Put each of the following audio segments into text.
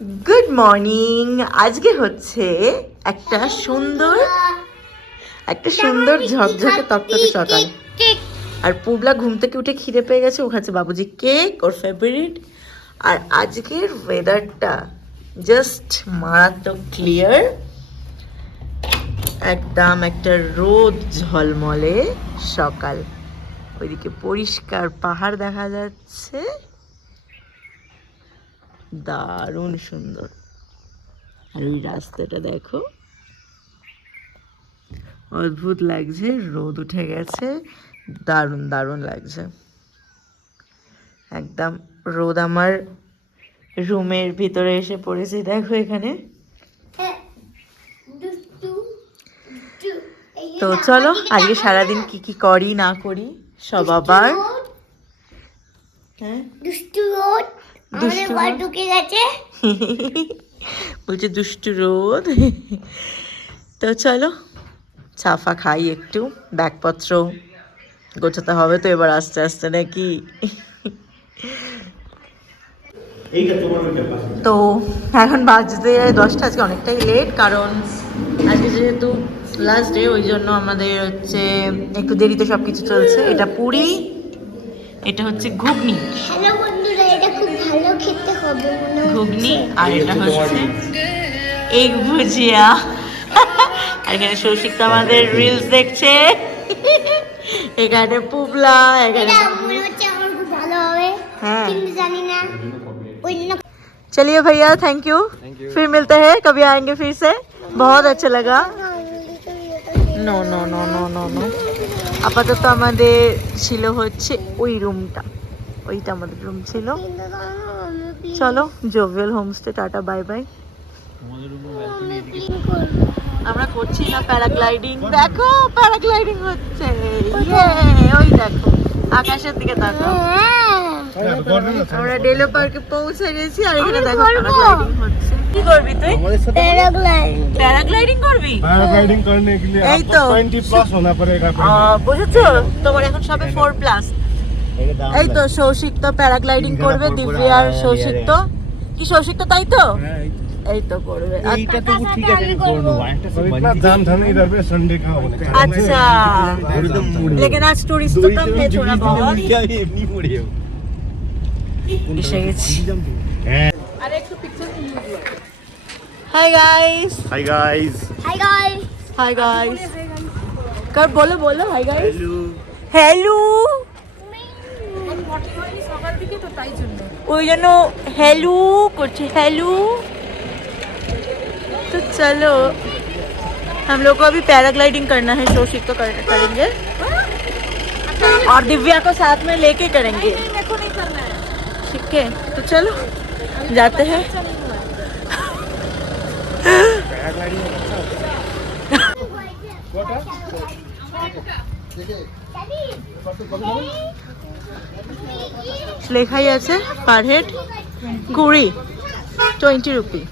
Good morning. আজকে হচ্ছে একটা সুন্দর ঝকঝকে তকতকে সকাল। আর পুবলা ঘুম থেকে উঠে খিদে পেয়ে গেছে, ও খাচ্ছে বাবুজি কেক, ওর ফেভারিট। আর আজকের ওয়েদারটা জাস্ট মারাত্মক ক্লিয়ার, একদম একটা রোদ ঝলমলে সকাল। ওইদিকে পরিষ্কার পাহাড় দেখা যাচ্ছে, দারুণ সুন্দর। আর ওই রাস্তাটা দেখো, অদ্ভুত লাগছে, রোদ উঠে গেছে, দারুণ দারুণ লাগছে একদম। রোদ আমার রুমের ভিতরে এসে পড়েছে, দেখো এখানে। তো চলো আজকে সারাদিন কি কি করি না করি সব আবার। হ্যাঁ দুষ্টু রোদ ঢুকে গেছে বলছে দুষ্টু রোদ। তো চলো চাফা খাই, একটু ব্যাগপত্র গোছাতে হবে তো এবার আস্তে আস্তে নাকি। তো এখন বাজতে 10টা, আজকে অনেকটাই লেট, কারণ আজকে যেহেতু লাস্ট ডে ওই জন্য আমাদের হচ্ছে একটু দেরিতে সব কিছু চলছে। এটা পুরি, এটা হচ্ছে ঘুগনি। হ্যালো বন্ধুরা, এটা খুব ভালো খেতে হবে ঘুগনি, আর এটা হচ্ছে এগ ভুজিয়া। আর এখানে সৌশিক তো আমাদের রিলস দেখছে, এখানে পুবলা, এখানে খুব ভালো হবে। হ্যাঁ কিন্তু জানি না ওই জন্য। चलिए भैया, थैंक यू, फिर मिलते हैं, कभी आएंगे फिर से, बहुत अच्छा लगा। No no no no no no আপাতত আমাদের ছিল হচ্ছে ওই রুমটা, ওইটা আমাদের রুম ছিল। চলো jovial homestay, tata bye bye. আমরা করছি না প্যারাগ্লাইডিং, দেখো প্যারাগ্লাইডিং হচ্ছে, ওই দেখো আকাশের দিকে তাকাও। আমরা ডেলো পার্কে পৌঁছে গেছি, আর এখানে দেখো প্যারাগ্লাইডিং হচ্ছে। কি করবি তুই? প্যারাগ্লাইডিং করবি? पैराग्लाइडिंग करने के लिए এই তো 20 प्लस होना पड़ेगा। বুঝেছো, তোমার এখন সবে 4+। এই তো সৌশিক তো প্যারাগ্লাইডিং করবে, দিব্যা আর সৌশিক তো, কি সৌশিক তো তাই তো, এই তো করবে। এইটা তো ঠিক আছে, আমি করে নেব। একটা इतना जाम था ना इधर पे संडे का होता है। अच्छा लेकिन आज टूरिस्ट तो कम है थोड़ा बहुत। क्या ये नहीं मुड़े हो এসে গেছি। Hi guys, hi guys, hi guys, hi guys कर बोलो बोलो हाय गाइस, हेलो। ওই জন্য हेलो করছে, हेलो। तो चलो हम लोग को अभी पैराग्लाइडिंग करना है, सौशिक तो करेंगे और दिव्या को साथ में लेके करेंगे। ठीक है, तो चलो जाते हैं। লেখাই আছে per head 20 rupee.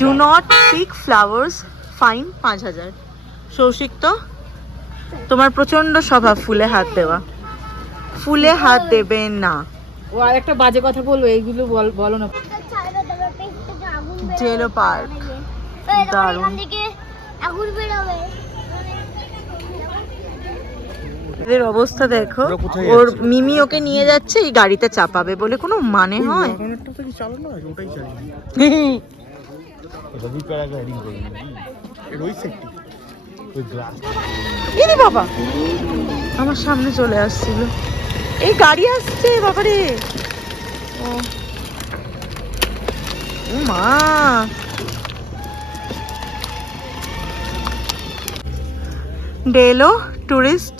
Do not pick flowers, fine 5000। Soushik তো তোমার প্রচন্ড স্বভাব ফুলে হাত দেওয়া, ফুলে হাত দেবে না। ও আর একটা বাজে কথা বলবো, এইগুলো বলো না। ডেলো পার্ক দারুণ। এখান থেকে আগুন বেরোবে। এদের অবস্থা দেখো, ওর মিমি ওকে নিয়ে যাচ্ছে, এই গাড়িতে চাপাবে বলে কোনো মানে হয়? একটা তো কি চালো না, ওটাই চাই। এটা भी पैराग्लाइडिंग करेंगे এর ওই সেফটি ওই গ্লাস। ইনি বাবা আমার সামনে চলে আসছিল, এই গাড়ি আসছে বাবারে। ও মা, Deolo tourist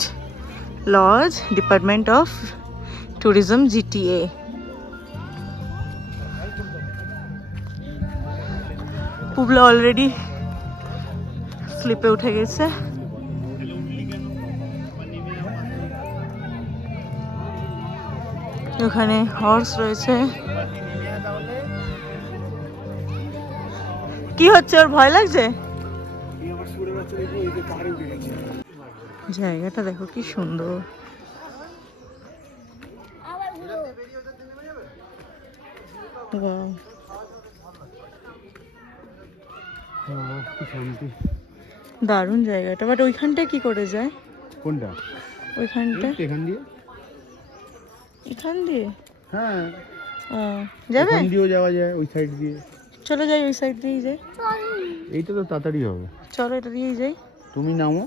lodge, department of tourism, GTA. পুবলা অলরেডি স্লিপে উঠে গেছে। ওখানে হর্স রয়েছে। কি হচ্ছে, ওর ভয় লাগছে? জায়গাটা দেখো কি সুন্দর। Wow. কি শান্তি। দারুণ জায়গাটা, বাট ওইখানটায় কি করে যায়? কোনটা? ওইখানটা এখান দিয়ে? এখান দিয়ে? হ্যাঁ, যাবে? এখান দিয়েও যাওয়া যায়, ওই সাইড দিয়ে। চলো যাই, ওই সাইড দিয়েই যাই। এইটা তো তাড়াতাড়ি হবে। চলো এটা দিয়েই যাই। তুমি নামো।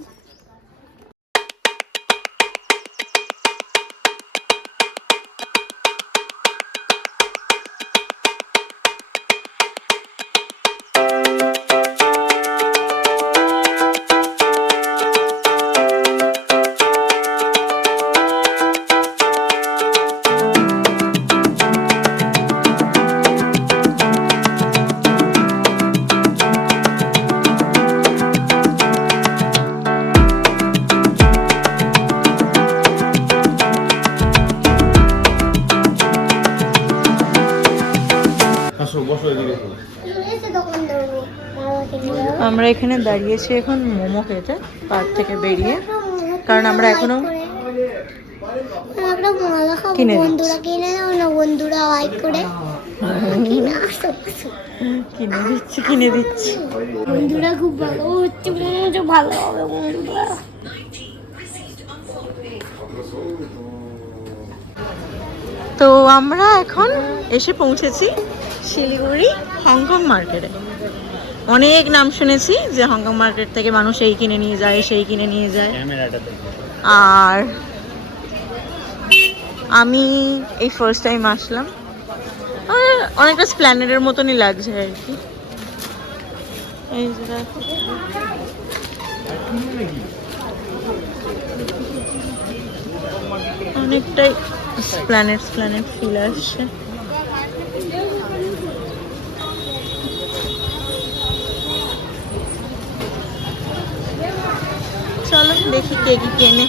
বসো এদিকে। এসে দোকান ধরবো বাবাকে নিয়ে যাবো। আমরা এখানে দাঁড়িয়েছি এখন মোমো খেতে, পার্ক থেকে বেরিয়ে, কারণ আমরা এখনো আমরা মালা খাবো। কিনে দিচ্ছি। বন্ধুরা কিনে দাও না, বন্ধুরা লাইক করে কিনে আসো। কিনে দিচ্ছি। বন্ধুরা খুব ভালো হচ্ছে, মনে হচ্ছে ভালো হবে বন্ধুরা। তো আমরা এখন এসে পৌঁছেছি শিলিগুড়ি হংকং মার্কেটে। অনেক নাম শুনেছি যে হংকং মার্কেট থেকে মানুষ এই কিনে নিয়ে যায়, সেই কিনে নিয়ে যায়। আর আমি এই ফার্স্ট টাইম আসলাম, আর অনেকটা স্প্ল্যানেডের মতনই লাগছে আর কি। এই যে দেখো, অনেকটাই স্প্ল্যানেড ফিল আসছে। চলো দেখি কে কি কেনে।